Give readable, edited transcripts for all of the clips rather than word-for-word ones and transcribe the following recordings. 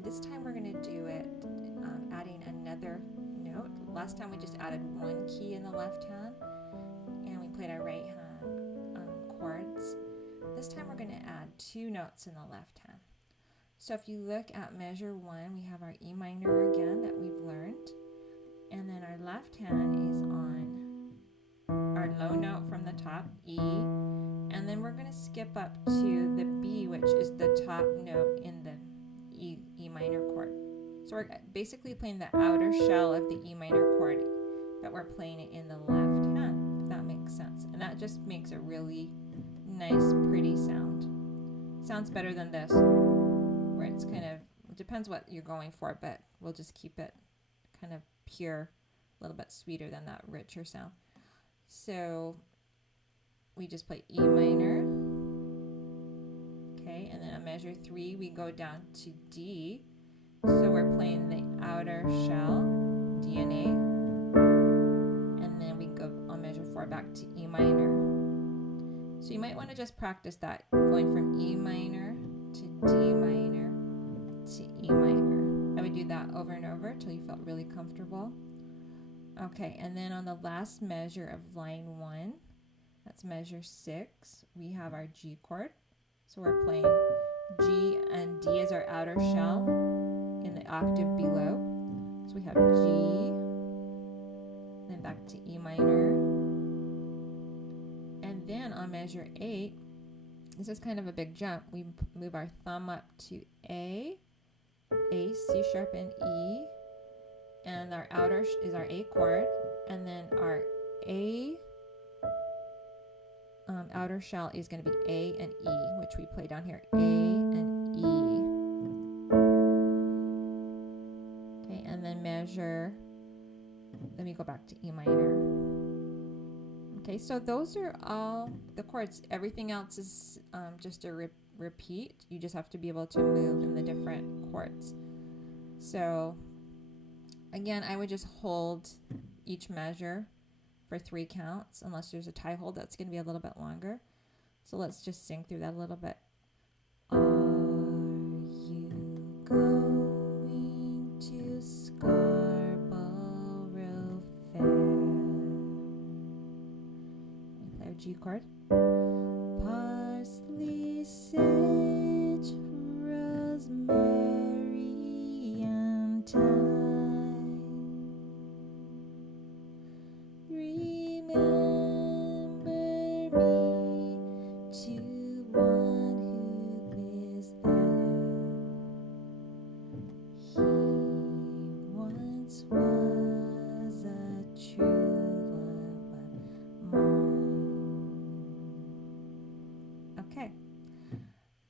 And this time we're going to do it adding another note. Last time we just added one key in the left hand and we played our right hand chords. This time we're going to add two notes in the left hand. So if you look at measure 1, we have our E minor again that we've learned. And then our left hand is on our low note from the top, E. And then we're going to skip up to the B, which is the top note in the E minor chord. So we're basically playing the outer shell of the E minor chord, but we're playing it in the left hand, if that makes sense. And that just makes a really nice, pretty sound. Sounds better than this, where it's kind of, it depends what you're going for, but we'll just keep it kind of pure, a little bit sweeter than that richer sound. So we just play E minor, okay, and then on measure 3 we go down to D. So we're playing the outer shell, D and A, and then we go on measure 4 back to E minor. So you might want to just practice that, going from E minor to D minor to E minor. I would do that over and over until you felt really comfortable. Okay, and then on the last measure of line 1, that's measure 6, we have our G chord. So we're playing G, and D is our outer shell in the octave below. So we have G, then back to E minor. And then on measure 8, this is kind of a big jump. We move our thumb up to A, C sharp, and E. And our outer is our A chord. And then our A outer shell is going to be A and E, which we play down here, A and E. Okay, and then measure, let me go back to E minor. Okay, so those are all the chords. Everything else is just a repeat. You just have to be able to move in the different chords. So again, I would just hold each measure for 3 counts, unless there's a tie hold that's going to be a little bit longer. So let's just sing through that a little bit. Are you going to Scarborough Fair? We play our G chord. Parsley, sage, rosemary, and thyme.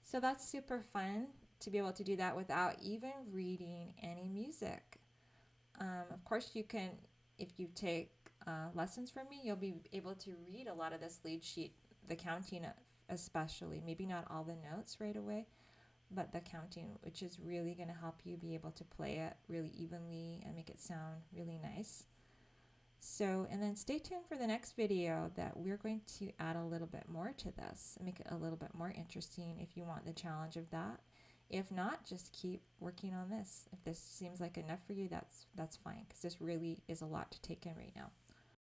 So that's super fun to be able to do that without even reading any music. Of course, you can, if you take lessons from me, you'll be able to read a lot of this lead sheet, the counting especially, maybe not all the notes right away, but the counting, which is really going to help you be able to play it really evenly and make it sound really nice. So, and then stay tuned for the next video that we're going to add a little bit more to this and make it a little bit more interesting if you want the challenge of that. If not, just keep working on this. If this seems like enough for you, that's fine, because this really is a lot to take in right now.